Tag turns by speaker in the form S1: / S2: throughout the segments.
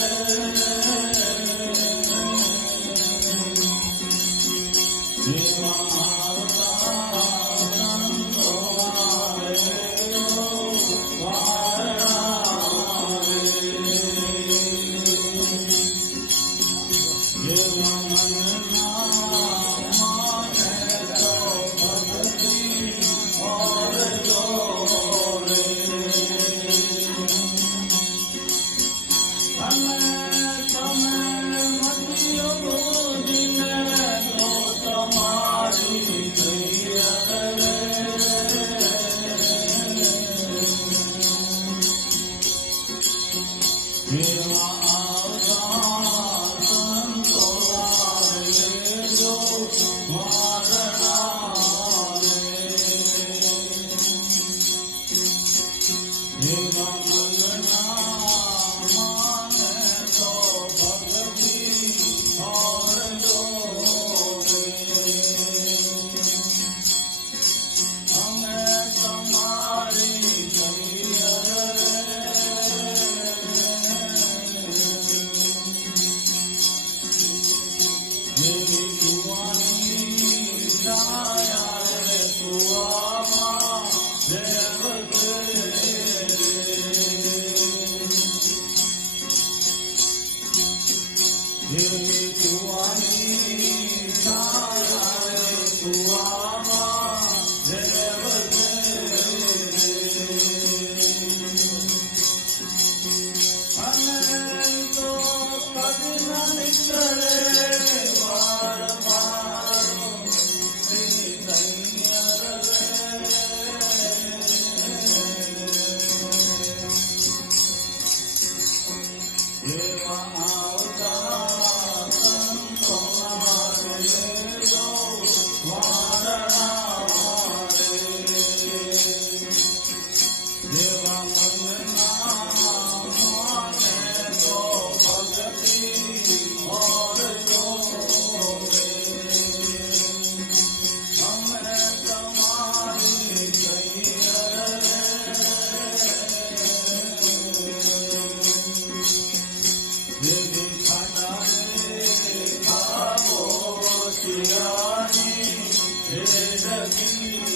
S1: Música Yeah. ी हेलि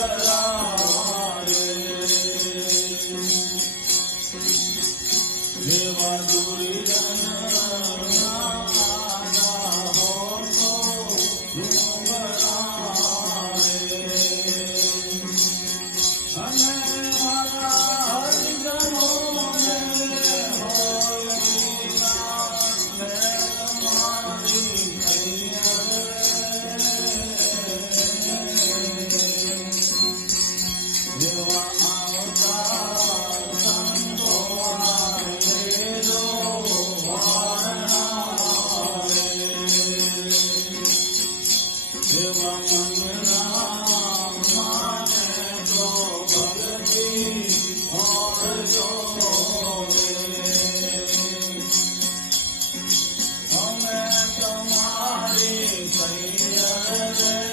S1: Thank 哎呀！